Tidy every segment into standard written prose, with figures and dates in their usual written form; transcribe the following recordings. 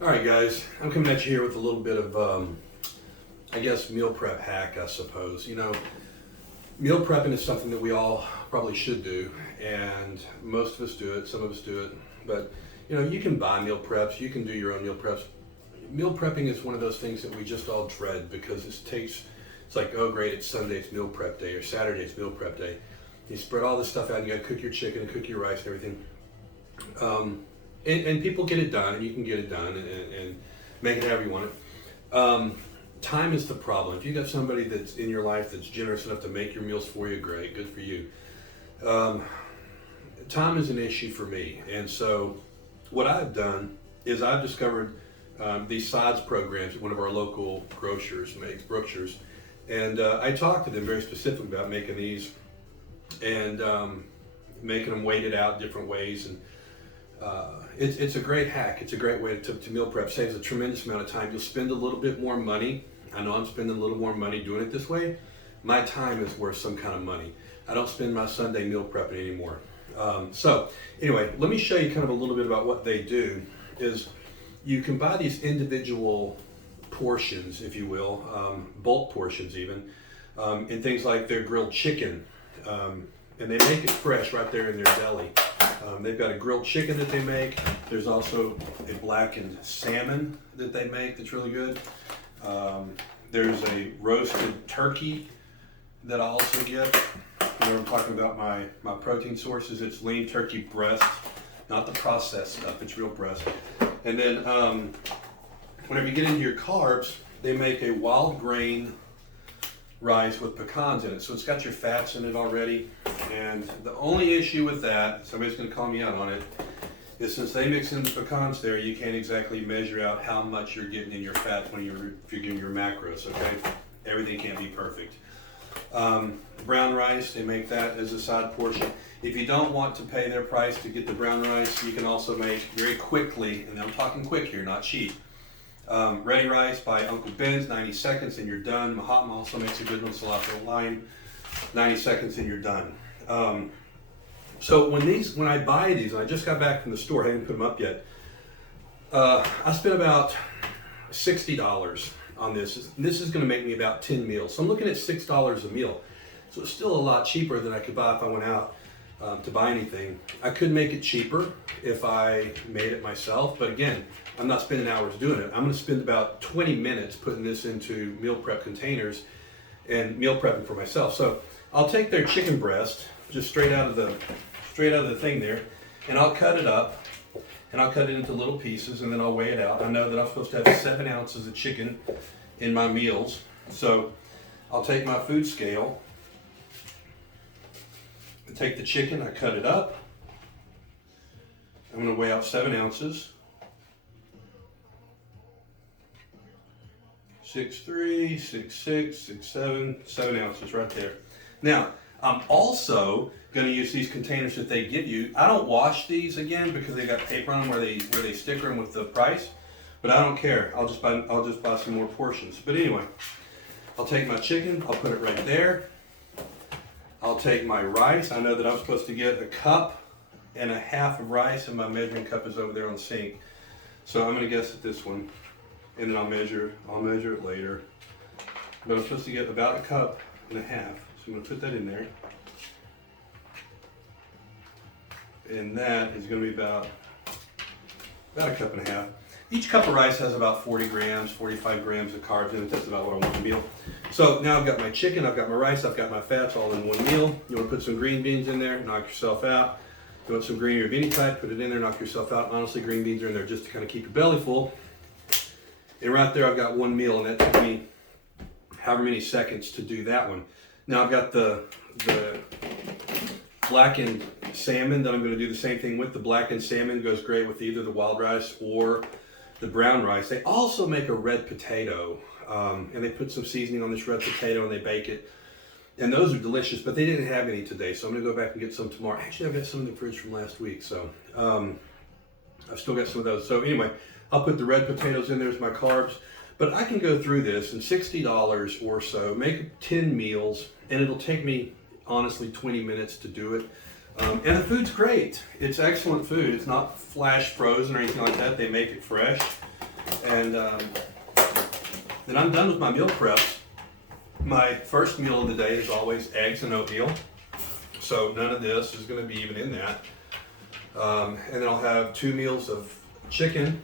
All right, guys, I'm coming at you here with a little bit of, I guess, meal prep hack, I suppose. Meal prepping is something that we all probably should do, and most of us do it, some of us do it, but you can buy meal preps, you can do your own meal preps. Meal prepping is one of those things that we just all dread because it's like, oh great, it's Sunday, it's meal prep day, or Saturday, it's meal prep day. You spread all this stuff out, and you gotta cook your chicken and cook your rice and everything. And people get it done, and you can get it done and make it however you want it. Time is the problem. If you got somebody that's in your life that's generous enough to make your meals for you, great, good for you. Time is an issue for me, and so what I've done is I've discovered these sides programs that one of our local grocers makes, Brookshire's, and I talked to them very specifically about making these and making them weighted out different ways, and it's a great hack. It's a great way to meal prep. Saves a tremendous amount of time. You'll spend a little bit more money. I know I'm spending a little more money doing it this way. My time is worth some kind of money. I don't spend my Sunday meal prepping anymore. So anyway, let me show you kind of a little bit about what they do. Is you can buy these individual portions, if you will, bulk portions even, in things like their grilled chicken. And they make it fresh right there in their deli. They've got a grilled chicken that they make. There's also a blackened salmon that they make that's really good. There's a roasted turkey that I also get. I'm talking about my protein sources. It's lean turkey breast, not the processed stuff. It's real breast. And then whenever you get into your carbs, they make a wild grain rice with pecans in it. So it's got your fats in it already. And the only issue with that, somebody's going to call me out on it, is since they mix in the pecans there, you can't exactly measure out how much you're getting in your fat if you're getting your macros, okay? Everything can't be perfect. Brown rice, they make that as a side portion. If you don't want to pay their price to get the brown rice, you can also make very quickly, and I'm talking quick here, not cheap, ready rice by Uncle Ben's, 90 seconds and you're done. Mahatma also makes a good one, cilantro lime, 90 seconds and you're done. So when I buy these, and I just got back from the store, I haven't put them up yet, I spent about $60 on this. This is going to make me about 10 meals. So I'm looking at $6 a meal. So it's still a lot cheaper than I could buy if I went out to buy anything. I could make it cheaper if I made it myself, but again, I'm not spending hours doing it. I'm going to spend about 20 minutes putting this into meal prep containers and meal prepping for myself. So I'll take their chicken breast just straight out of the thing there, and I'll cut it up, and I'll cut it into little pieces, and then I'll weigh it out. I know that I'm supposed to have 7 ounces of chicken in my meals, so I'll take my food scale, and take the chicken, I cut it up. I'm going to weigh out 7 ounces. 6'3", 6'6", 6'7", 7 ounces right there. Now, I'm also going to use these containers that they give you. I don't wash these again because they got paper on them where they sticker them with the price, but I don't care. I'll just buy some more portions. But anyway, I'll take my chicken. I'll put it right there. I'll take my rice. I know that I'm supposed to get 1.5 cups of rice, and my measuring cup is over there on the sink. So I'm going to guess at this one, and then I'll measure it later. But I'm supposed to get about 1.5 cups. So I'm going to put that in there. And that is going to be about 1.5 cups. Each cup of rice has about 40 grams, 45 grams of carbs in it. That's about what I want a meal. So now I've got my chicken, I've got my rice, I've got my fats all in one meal. You want to put some green beans in there, knock yourself out. You want some green of any type, put it in there, knock yourself out. Honestly, green beans are in there just to kind of keep your belly full. And right there I've got one meal, and that took me however many seconds to do that one. Now I've got the blackened salmon that I'm going to do the same thing with. The blackened salmon goes great with either the wild rice or the brown rice. They also make a red potato, and they put some seasoning on this red potato and they bake it. And those are delicious, but they didn't have any today, so I'm going to go back and get some tomorrow. Actually, I've got some in the fridge from last week, so I've still got some of those. So anyway, I'll put the red potatoes in there as my carbs. But I can go through this in $60 or so, make 10 meals, and it'll take me, honestly, 20 minutes to do it. And the food's great. It's excellent food. It's not flash frozen or anything like that. They make it fresh. And then I'm done with my meal preps. My first meal of the day is always eggs and oatmeal. So none of this is going to be even in that. And then I'll have 2 meals of chicken,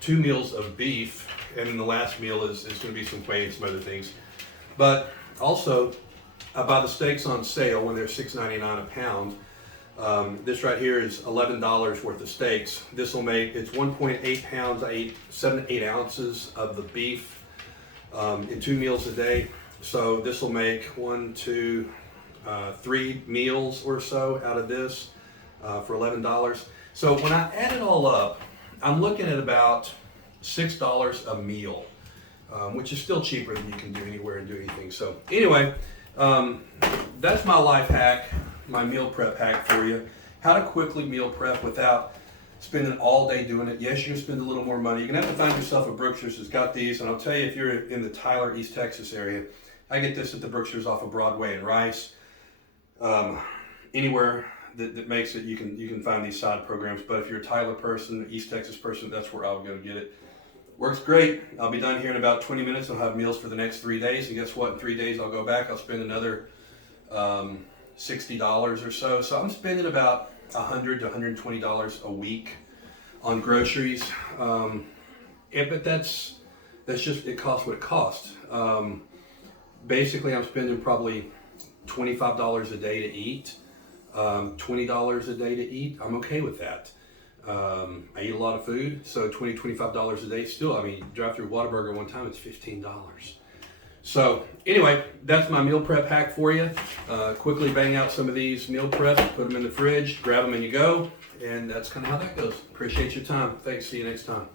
2 meals of beef, and then the last meal is going to be some whey and some other things. But also, I buy the steaks on sale when they're $6.99 a pound. This right here is $11 worth of steaks. This will make, it's 1.8 pounds. I eat 7 to 8 ounces of the beef in 2 meals a day. So this will make 1, 2, 3 meals or so out of this for $11. So when I add it all up, I'm looking at about $6 a meal, which is still cheaper than you can do anywhere and do anything. So anyway, that's my life hack, my meal prep hack for you. How to quickly meal prep without spending all day doing it. Yes, you're going to spend a little more money. You're going to have to find yourself a Brookshire's that's got these. And I'll tell you, if you're in the Tyler, East Texas area, I get this at the Brookshire's off of Broadway and Rice. Anywhere that makes it, you can find these side programs. But if you're a Tyler person, East Texas person, that's where I'll go get it. Works great. I'll be done here in about 20 minutes. I'll have meals for the next 3 days. And guess what? In 3 days, I'll go back. I'll spend another $60 or so. So I'm spending about $100 to $120 a week on groceries. But that's just, it costs what it costs. Basically, I'm spending probably $25 a day to eat, $20 a day to eat. I'm okay with that. I eat a lot of food, so $20, $25 a day. Still, I mean, drive through Whataburger one time, it's $15. So anyway, that's my meal prep hack for you. Quickly bang out some of these meal preps, put them in the fridge, grab them and you go. And that's kind of how that goes. Appreciate your time. Thanks. See you next time.